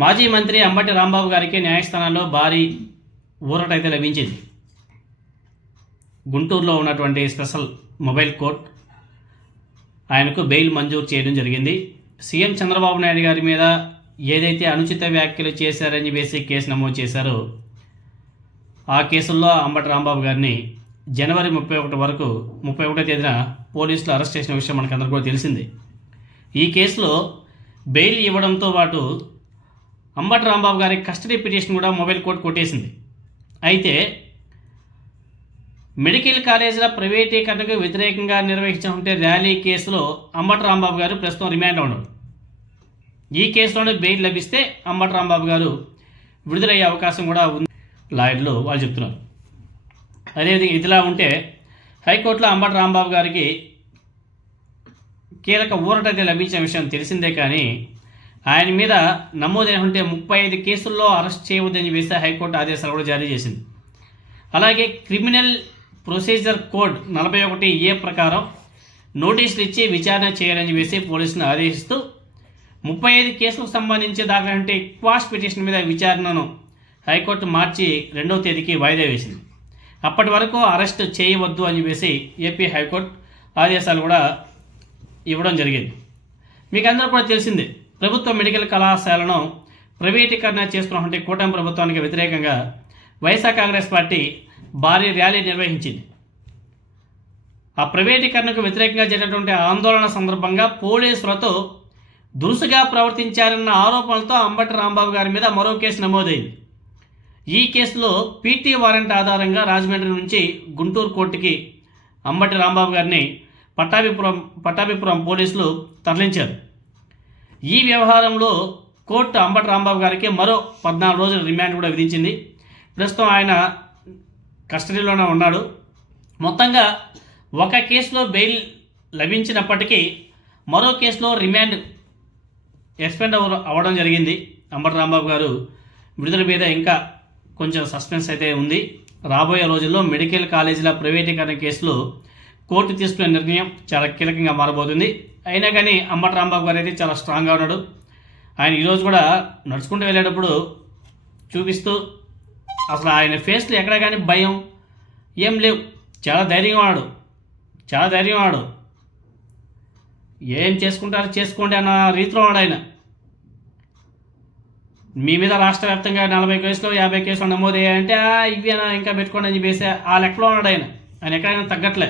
మాజీ మంత్రి అంబటి రాంబాబు గారికి న్యాయస్థానంలో భారీ ఊరటైతే లభించింది. గుంటూరులో ఉన్నటువంటి స్పెషల్ మొబైల్ కోర్ట్ ఆయనకు బెయిల్ మంజూరు చేయడం జరిగింది. సీఎం చంద్రబాబు నాయుడు గారి మీద ఏదైతే అనుచిత వ్యాఖ్యలు చేశారని చెప్పేసి కేసు నమోదు చేశారో ఆ కేసుల్లో అంబటి రాంబాబు గారిని జనవరి 31 తేదీన పోలీసులు అరెస్ట్ చేసిన విషయం మనకందరికీ కూడా తెలిసిందే. ఈ కేసులో బెయిల్ ఇవ్వడంతో పాటు అంబటి రాంబాబు గారి కస్టడీ పిటిషన్ కూడా మొబైల్ కోర్టు కొట్టేసింది. అయితే మెడికల్ కాలేజీల ప్రైవేటీకరణకు వ్యతిరేకంగా నిర్వహించినటువంటి ర్యాలీ కేసులో అంబటి రాంబాబు గారు ప్రస్తుతం రిమాండ్లో ఉన్నారు. ఈ కేసులోనే బెయిల్ లభిస్తే అంబటి రాంబాబు గారు విడుదలయ్యే అవకాశం కూడా ఉంది లాయర్లు వాళ్ళు చెప్తున్నారు. అదేవిధంగా ఇదిలా ఉంటే హైకోర్టులో అంబటి రాంబాబు గారికి కీలక ఊరటైతే లభించిన విషయం తెలిసిందే. కానీ ఆయన మీద నమోదైనటువంటి 35 కేసుల్లో అరెస్ట్ చేయవద్దని చెప్పేసి హైకోర్టు ఆదేశాలు కూడా జారీ చేసింది. అలాగే క్రిమినల్ ప్రొసీజర్ కోడ్ 41A ప్రకారం నోటీసులు ఇచ్చి విచారణ చేయాలని చెప్పేసి పోలీసులను ఆదేశిస్తూ 35 కేసులకు సంబంధించి దాఖలైన క్వాష్ పిటిషన్ మీద విచారణను హైకోర్టు మార్చి 2వ తేదీకి వాయిదా వేసింది. అప్పటి వరకు అరెస్ట్ చేయవద్దు అని చెప్పేసి ఏపీ హైకోర్టు ఆదేశాలు కూడా ఇవ్వడం జరిగింది. మీకు అందరూ కూడా తెలిసిందే, ప్రభుత్వ మెడికల్ కళాశాలను ప్రైవేటీకరణ చేస్తున్నటువంటి కూటమి ప్రభుత్వానికి వ్యతిరేకంగా వైఎస్ఆర్ కాంగ్రెస్ పార్టీ భారీ ర్యాలీ నిర్వహించింది. ఆ ప్రైవేటీకరణకు వ్యతిరేకంగా జరిగినటువంటి ఆందోళన సందర్భంగా పోలీసులతో దురుసుగా ప్రవర్తించారన్న ఆరోపణలతో అంబటి రాంబాబు గారి మీద మరో కేసు నమోదైంది. ఈ కేసులో పీటీ వారెంట్ ఆధారంగా రాజమండ్రి నుంచి గుంటూరు కోర్టుకి అంబటి రాంబాబు గారిని పట్టాభిపురం పోలీసులు తరలించారు. ఈ వ్యవహారంలో కోర్టు అంబటి రాంబాబు గారికి మరో 14 రోజుల రిమాండ్ కూడా విధించింది. ప్రస్తుతం ఆయన కస్టడీలోనే ఉన్నాడు. మొత్తంగా ఒక కేసులో బెయిల్ లభించినప్పటికీ మరో కేసులో రిమాండ్ ఎక్స్టెండ్ అవ్వడం జరిగింది. అంబటి రాంబాబు గారు విడుదల మీద ఇంకా కొంచెం సస్పెన్స్ అయితే ఉంది. రాబోయే రోజుల్లో మెడికల్ కాలేజీల ప్రైవేటీకరణ కేసులో కోర్టు తీసుకునే నిర్ణయం చాలా కీలకంగా మారబోతుంది. అయినా కానీ అంబటి రాంబాబు గారు అయితే చాలా స్ట్రాంగ్గా ఉన్నాడు. ఆయన ఈరోజు కూడా నడుచుకుంటూ వెళ్ళేటప్పుడు చూపిస్తూ అసలు ఆయన ఫేస్లో ఎక్కడ కానీ భయం ఏం లేవు. చాలా ధైర్యంగా ఉన్నాడు. ఏం చేసుకుంటారో చేసుకోండి అన్న రీతిలో ఉన్నాడు ఆయన. మీ మీద రాష్ట్ర వ్యాప్తంగా 40 కేసులు 50 కేసులు నమోదయ్యాయంటే ఇవేనా ఇంకా పెట్టుకోండి అని చెప్పేసి ఆ లెక్కలో ఉన్నాడు ఆయన ఎక్కడైనా తగ్గట్లే.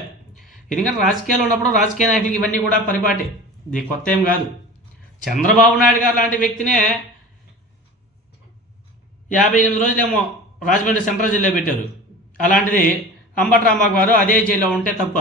ఎందుకంటే రాజకీయాలు ఉన్నప్పుడు రాజకీయ నాయకులకి ఇవన్నీ కూడా పరిపాటి, ఇది కొత్త ఏం కాదు. చంద్రబాబు నాయుడు గారు లాంటి వ్యక్తినే 58 రోజులేమో రాజమండ్రి సెంట్రల్ జైల్లో పెట్టారు. అలాంటిది అంబటి రాంబాబు గారు అదే జైల్లో ఉంటే తప్ప